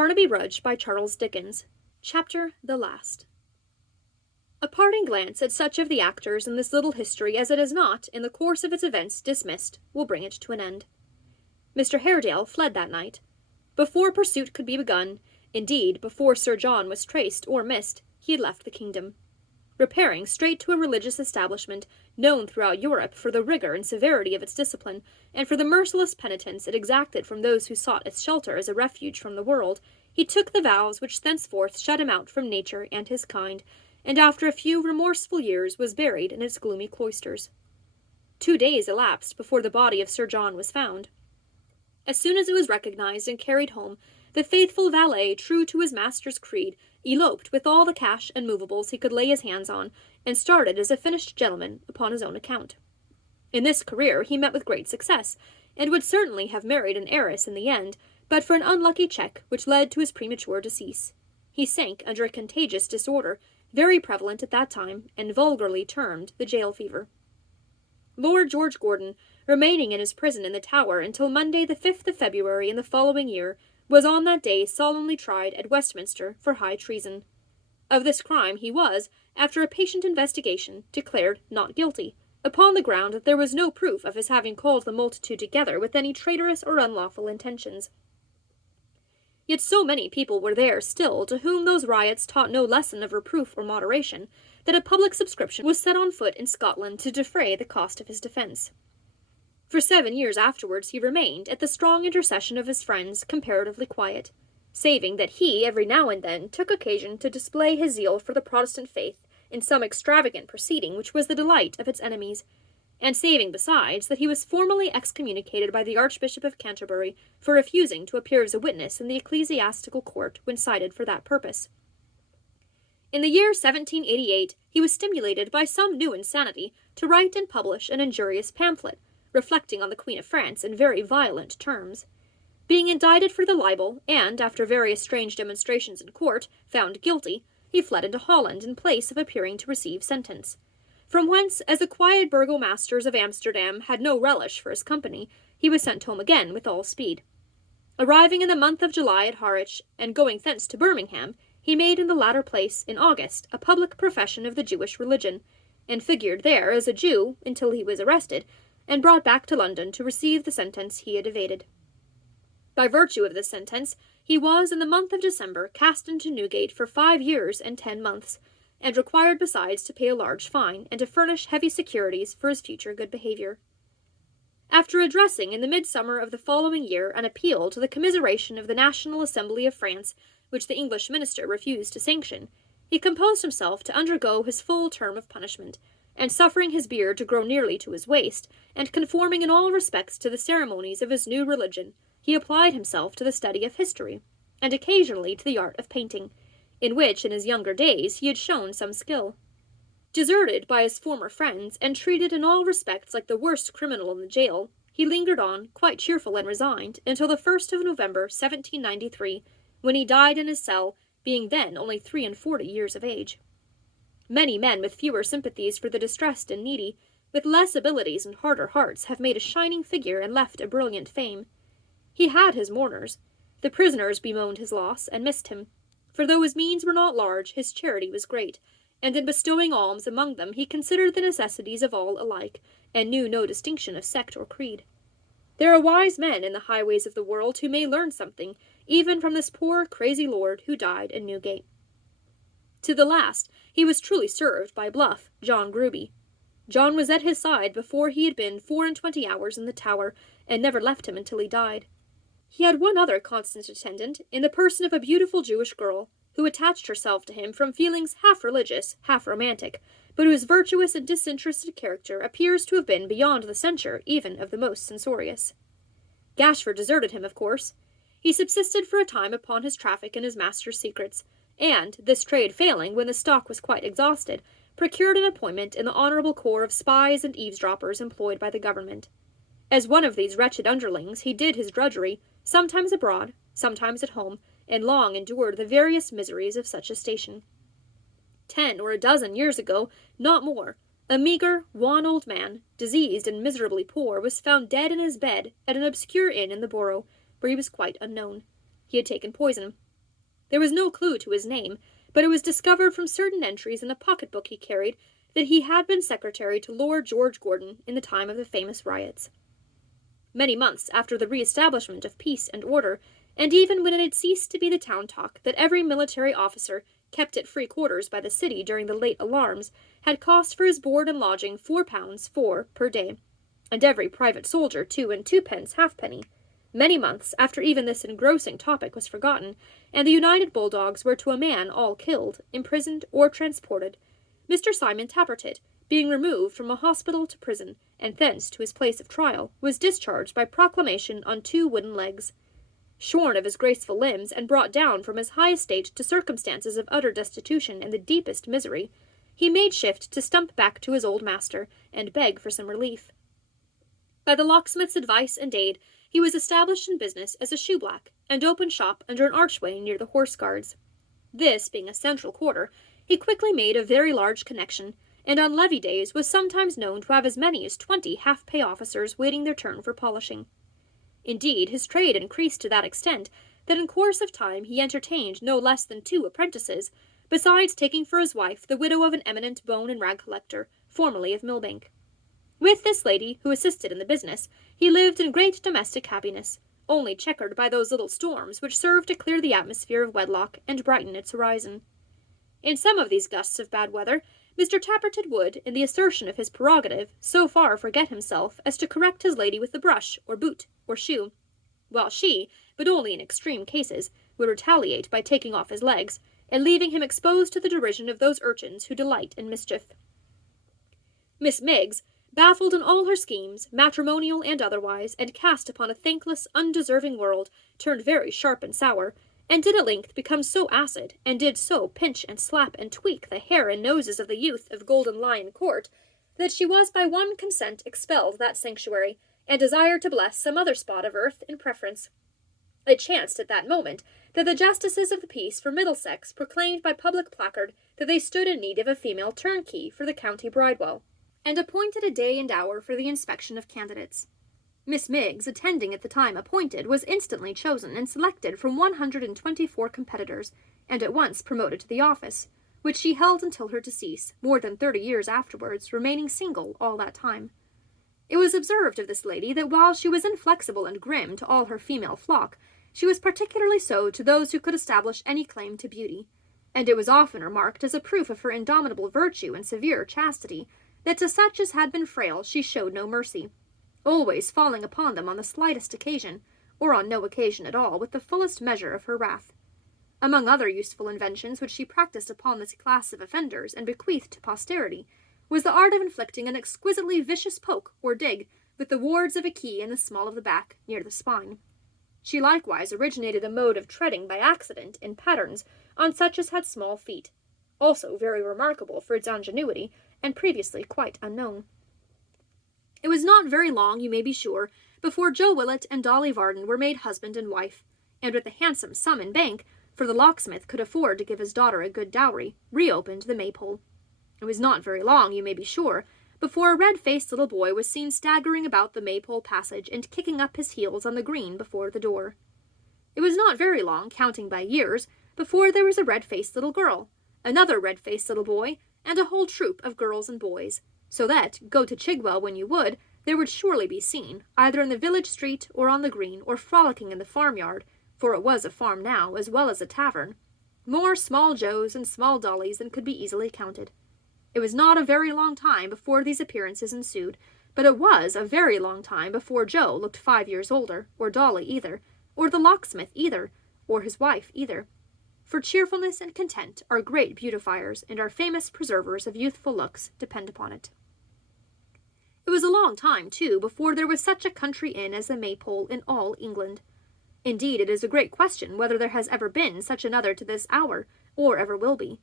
Barnaby Rudge by Charles Dickens. Chapter the Last. A parting glance at such of the actors in this little history as it is not, in the course of its events, dismissed, will bring it to an end. Mr. Haredale fled that night. Before pursuit could be begun, indeed, before Sir John was traced or missed, he had left the kingdom, repairing straight to a religious establishment known throughout Europe for the rigor and severity of its discipline, and for the merciless penitence it exacted from those who sought its shelter as a refuge from the world. He took the vows which thenceforth shut him out from nature and his kind, and after a few remorseful years was buried in its gloomy cloisters. 2 days elapsed before the body of Sir John was found. As soon as it was recognized and carried home, the faithful valet, true to his master's creed, eloped with all the cash and movables he could lay his hands on, and started as a finished gentleman upon his own account. In this career he met with great success, and would certainly have married an heiress in the end, but for an unlucky check which led to his premature decease. He sank under a contagious disorder, very prevalent at that time, and vulgarly termed the jail fever. Lord George Gordon, remaining in his prison in the Tower until Monday the 5th of February in the following year, was on that day solemnly tried at Westminster for high treason. Of this crime he was, after a patient investigation, declared not guilty, upon the ground that there was no proof of his having called the multitude together with any traitorous or unlawful intentions. Yet so many people were there still to whom those riots taught no lesson of reproof or moderation, that a public subscription was set on foot in Scotland to defray the cost of his defence. For 7 years afterwards he remained, at the strong intercession of his friends, comparatively quiet, saving that he every now and then took occasion to display his zeal for the Protestant faith in some extravagant proceeding which was the delight of its enemies, and saving besides that he was formally excommunicated by the Archbishop of Canterbury for refusing to appear as a witness in the ecclesiastical court when cited for that purpose. In the year 1788 he was stimulated by some new insanity to write and publish an injurious pamphlet, reflecting on the Queen of France in very violent terms. Being indicted for the libel, and, after various strange demonstrations in court, found guilty, he fled into Holland in place of appearing to receive sentence. From whence, as the quiet burgomasters of Amsterdam had no relish for his company, he was sent home again with all speed. Arriving in the month of July at Harwich, and going thence to Birmingham, he made in the latter place, in August, a public profession of the Jewish religion, and figured there as a Jew until he was arrested, and brought back to London to receive the sentence he had evaded. By virtue of this sentence, he was, in the month of December, cast into Newgate for 5 years and 10 months, and required besides to pay a large fine, and to furnish heavy securities for his future good behaviour. After addressing in the midsummer of the following year an appeal to the commiseration of the National Assembly of France, which the English minister refused to sanction, he composed himself to undergo his full term of punishment, and suffering his beard to grow nearly to his waist, and conforming in all respects to the ceremonies of his new religion, he applied himself to the study of history, and occasionally to the art of painting, in which in his younger days he had shown some skill. Deserted by his former friends, and treated in all respects like the worst criminal in the jail, he lingered on, quite cheerful and resigned, until the 1st of November, 1793, when he died in his cell, being then only 43 years of age. Many men with fewer sympathies for the distressed and needy, with less abilities and harder hearts, have made a shining figure and left a brilliant fame. He had his mourners. The prisoners bemoaned his loss, and missed him, for though his means were not large, his charity was great, and in bestowing alms among them he considered the necessities of all alike, and knew no distinction of sect or creed. There are wise men in the highways of the world who may learn something, even from this poor crazy lord who died in Newgate. To the last, he was truly served by bluff John Gruby. John was at his side before he had been 24 hours in the Tower, and never left him until he died. He had one other constant attendant, in the person of a beautiful Jewish girl, who attached herself to him from feelings half religious, half romantic, but whose virtuous and disinterested character appears to have been beyond the censure even of the most censorious. Gashford deserted him, of course. He subsisted for a time upon his traffic in his master's secrets, and, this trade failing when the stock was quite exhausted, procured an appointment in the honourable corps of spies and eavesdroppers employed by the government. As one of these wretched underlings, he did his drudgery, sometimes abroad, sometimes at home, and long endured the various miseries of such a station. 10 or a dozen years ago, not more, a meagre, wan old man, diseased and miserably poor, was found dead in his bed at an obscure inn in the Borough, where he was quite unknown. He had taken poison. There was no clue to his name, but it was discovered from certain entries in a pocket-book he carried that he had been secretary to Lord George Gordon in the time of the famous riots. Many months after the re-establishment of peace and order, and even when it had ceased to be the town talk that every military officer kept at free quarters by the city during the late alarms had cost for his board and lodging £4 per day, and every private soldier 2 and 2 pence halfpenny. Many months after even this engrossing topic was forgotten, and the United Bulldogs were to a man all killed, imprisoned, or transported, Mr. Simon Tappertit, being removed from a hospital to prison, and thence to his place of trial, was discharged by proclamation on 2 wooden legs. Shorn of his graceful limbs, and brought down from his high estate to circumstances of utter destitution and the deepest misery, he made shift to stump back to his old master, and beg for some relief. By the locksmith's advice and aid, he was established in business as a shoeblack, and opened shop under an archway near the Horse Guards. This being a central quarter, he quickly made a very large connection, and on levee days was sometimes known to have as many as 20 half-pay officers waiting their turn for polishing. Indeed, his trade increased to that extent that in course of time he entertained no less than 2 apprentices, besides taking for his wife the widow of an eminent bone and rag collector, formerly of Millbank. With this lady, who assisted in the business, he lived in great domestic happiness, only checkered by those little storms which served to clear the atmosphere of wedlock and brighten its horizon. In some of these gusts of bad weather, Mr. Tappertit would, in the assertion of his prerogative, so far forget himself as to correct his lady with the brush, or boot, or shoe, while she, but only in extreme cases, would retaliate by taking off his legs, and leaving him exposed to the derision of those urchins who delight in mischief. Miss Miggs, baffled in all her schemes, matrimonial and otherwise, and cast upon a thankless, undeserving world, turned very sharp and sour, and did at length become so acid, and did so pinch and slap and tweak the hair and noses of the youth of Golden Lion Court, that she was by one consent expelled that sanctuary, and desired to bless some other spot of earth in preference. It chanced at that moment that the justices of the peace for Middlesex proclaimed by public placard that they stood in need of a female turnkey for the county bridewell, and appointed a day and hour for the inspection of candidates. Miss Miggs, attending at the time appointed, was instantly chosen and selected from 124 competitors, and at once promoted to the office, which she held until her decease, more than 30 years afterwards, remaining single all that time. It was observed of this lady that while she was inflexible and grim to all her female flock, she was particularly so to those who could establish any claim to beauty, and it was often remarked as a proof of her indomitable virtue and severe chastity, that to such as had been frail she showed no mercy, always falling upon them on the slightest occasion, or on no occasion at all, with the fullest measure of her wrath. Among other useful inventions which she practised upon this class of offenders and bequeathed to posterity, was the art of inflicting an exquisitely vicious poke or dig with the wards of a key in the small of the back, near the spine. She likewise originated a mode of treading by accident in patterns on such as had small feet, also very remarkable for its ingenuity, and previously quite unknown. It was not very long, you may be sure, before Joe Willett and Dolly Varden were made husband and wife, and with a handsome sum in bank, for the locksmith could afford to give his daughter a good dowry, reopened the Maypole. It was not very long, you may be sure, before a red-faced little boy was seen staggering about the Maypole passage and kicking up his heels on the green before the door. It was not very long, counting by years, before there was a red-faced little girl, another red-faced little boy, and a whole troop of girls and boys, so that, go to Chigwell when you would, there would surely be seen, either in the village street or on the green, or frolicking in the farmyard, for it was a farm now as well as a tavern, more small Joes and small Dollys than could be easily counted. It was not a very long time before these appearances ensued, but it was a very long time before Joe looked 5 years older, or Dolly either, or the locksmith either, or his wife either. For cheerfulness and content are great beautifiers, and are famous preservers of youthful looks, depend upon it. It was a long time, too, before there was such a country inn as the Maypole in all England. Indeed, it is a great question whether there has ever been such another to this hour, or ever will be.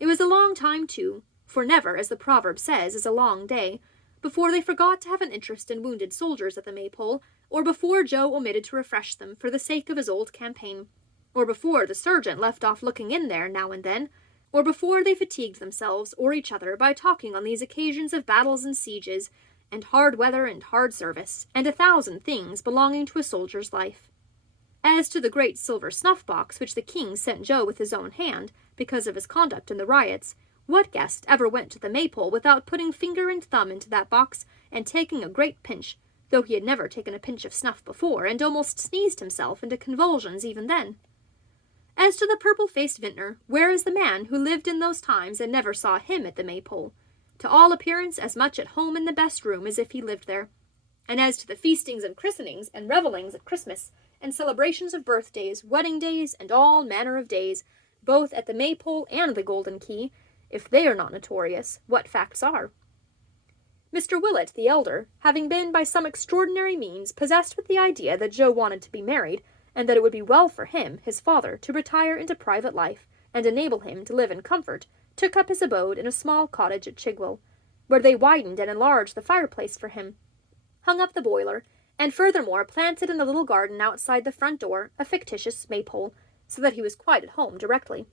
It was a long time, too, for never, as the proverb says, is a long day, before they forgot to have an interest in wounded soldiers at the Maypole, or before Joe omitted to refresh them for the sake of his old campaign, or before the surgeon left off looking in there now and then, or before they fatigued themselves or each other by talking on these occasions of battles and sieges, and hard weather and hard service, and 1,000 things belonging to a soldier's life. As to the great silver snuff-box which the king sent Joe with his own hand, because of his conduct in the riots, what guest ever went to the Maypole without putting finger and thumb into that box and taking a great pinch, though he had never taken a pinch of snuff before, and almost sneezed himself into convulsions even then? As to the purple-faced vintner, where is the man who lived in those times and never saw him at the Maypole? To all appearance as much at home in the best room as if he lived there. And as to the feastings and christenings and revellings at Christmas, and celebrations of birthdays, wedding days, and all manner of days, both at the Maypole and the Golden Key, if they are not notorious, what facts are? Mr. Willett the elder, having been by some extraordinary means possessed with the idea that Joe wanted to be married, and that it would be well for him, his father, to retire into private life, and enable him to live in comfort, took up his abode in a small cottage at Chigwell, where they widened and enlarged the fireplace for him, hung up the boiler, and furthermore planted in the little garden outside the front door a fictitious maypole, so that he was quite at home directly.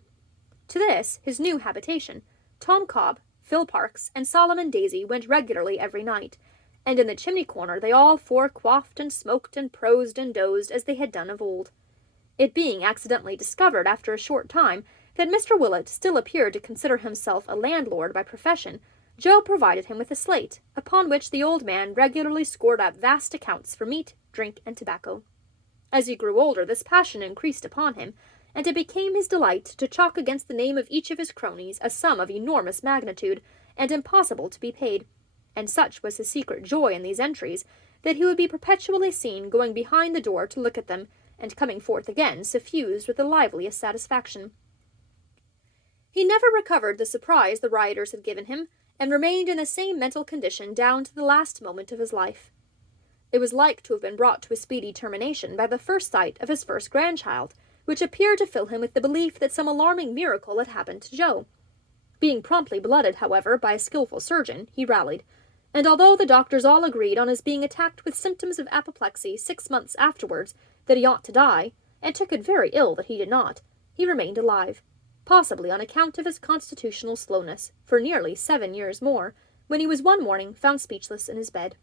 To this, his new habitation, Tom Cobb, Phil Parkes, and Solomon Daisy went regularly every night, and in the chimney-corner they all four quaffed and smoked and prosed and dozed as they had done of old. It being accidentally discovered after a short time that Mr. Willett still appeared to consider himself a landlord by profession, Joe provided him with a slate, upon which the old man regularly scored up vast accounts for meat, drink, and tobacco. As he grew older, this passion increased upon him, and it became his delight to chalk against the name of each of his cronies a sum of enormous magnitude, and impossible to be paid, and such was his secret joy in these entries, that he would be perpetually seen going behind the door to look at them, and coming forth again suffused with the liveliest satisfaction. He never recovered the surprise the rioters had given him, and remained in the same mental condition down to the last moment of his life. It was like to have been brought to a speedy termination by the first sight of his first grandchild, which appeared to fill him with the belief that some alarming miracle had happened to Joe. Being promptly blooded, however, by a skilful surgeon, he rallied, and although the doctors all agreed on his being attacked with symptoms of apoplexy 6 months afterwards, that he ought to die, and took it very ill that he did not, he remained alive, possibly on account of his constitutional slowness, for nearly 7 years more, when he was one morning found speechless in his bed.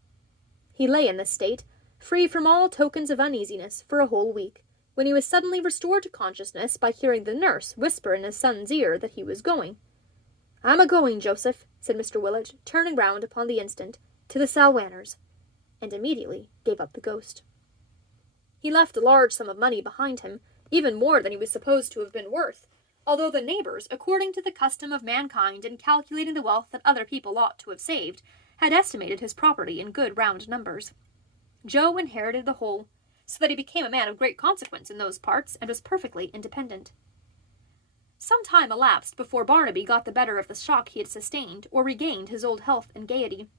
He lay in this state, free from all tokens of uneasiness, for a whole week, when he was suddenly restored to consciousness by hearing the nurse whisper in his son's ear that he was going. "I'm a-going, Joseph," said Mr. Willett, turning round upon the instant, "to the Salwanners," and immediately gave up the ghost. He left a large sum of money behind him, even more than he was supposed to have been worth, although the neighbours, according to the custom of mankind in calculating the wealth that other people ought to have saved, had estimated his property in good round numbers. Joe inherited the whole, so that he became a man of great consequence in those parts, and was perfectly independent. Some time elapsed before Barnaby got the better of the shock he had sustained, or regained his old health and gaiety,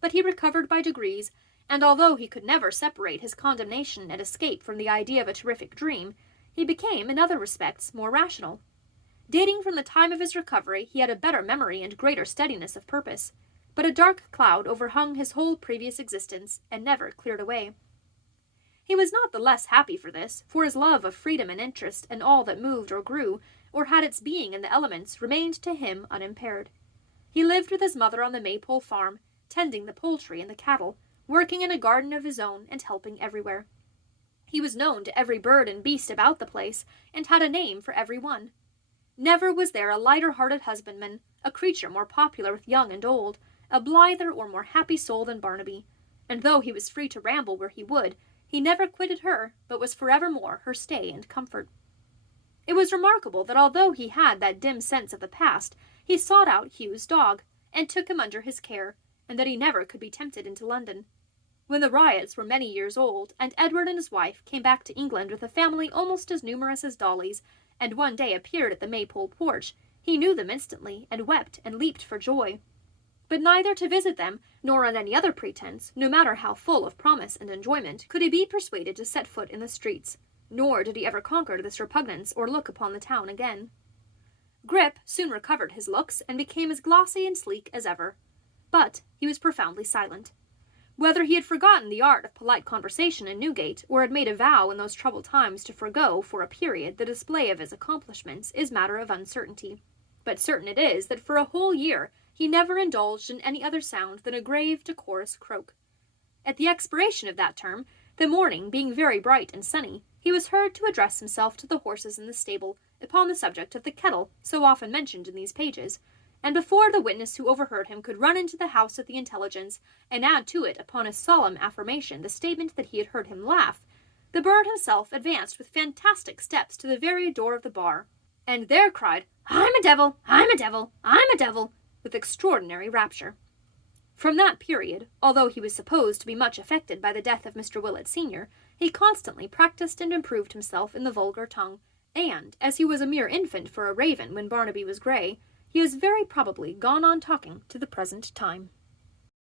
but he recovered by degrees, and although he could never separate his condemnation and escape from the idea of a terrific dream, he became, in other respects, more rational. Dating from the time of his recovery, he had a better memory and greater steadiness of purpose, but a dark cloud overhung his whole previous existence, and never cleared away. He was not the less happy for this, for his love of freedom and interest in all that moved or grew, or had its being in the elements, remained to him unimpaired. He lived with his mother on the Maypole farm, tending the poultry and the cattle, working in a garden of his own, and helping everywhere. He was known to every bird and beast about the place, and had a name for every one. Never was there a lighter-hearted husbandman, a creature more popular with young and old, a blither or more happy soul than Barnaby, and though he was free to ramble where he would, he never quitted her, but was forevermore her stay and comfort. It was remarkable that although he had that dim sense of the past, he sought out Hugh's dog, and took him under his care, and that he never could be tempted into London. When the riots were many years old, and Edward and his wife came back to England with a family almost as numerous as Dolly's, and one day appeared at the Maypole porch, he knew them instantly, and wept and leaped for joy. But neither to visit them, nor on any other pretence, no matter how full of promise and enjoyment, could he be persuaded to set foot in the streets, nor did he ever conquer this repugnance or look upon the town again. Grip soon recovered his looks, and became as glossy and sleek as ever, but he was profoundly silent. Whether he had forgotten the art of polite conversation in Newgate, or had made a vow in those troubled times to forego, for a period, the display of his accomplishments, is matter of uncertainty. But certain it is that for a whole year he never indulged in any other sound than a grave, decorous croak. At the expiration of that term, the morning being very bright and sunny, he was heard to address himself to the horses in the stable upon the subject of the kettle so often mentioned in these pages, and before the witness who overheard him could run into the house at the intelligence, and add to it upon a solemn affirmation the statement that he had heard him laugh, the bird himself advanced with fantastic steps to the very door of the bar, and there cried, "I'm a devil! I'm a devil! I'm a devil!" with extraordinary rapture. From that period, although he was supposed to be much affected by the death of Mr. Willett senior, he constantly practised and improved himself in the vulgar tongue, and, as he was a mere infant for a raven when Barnaby was grey, he has very probably gone on talking to the present time.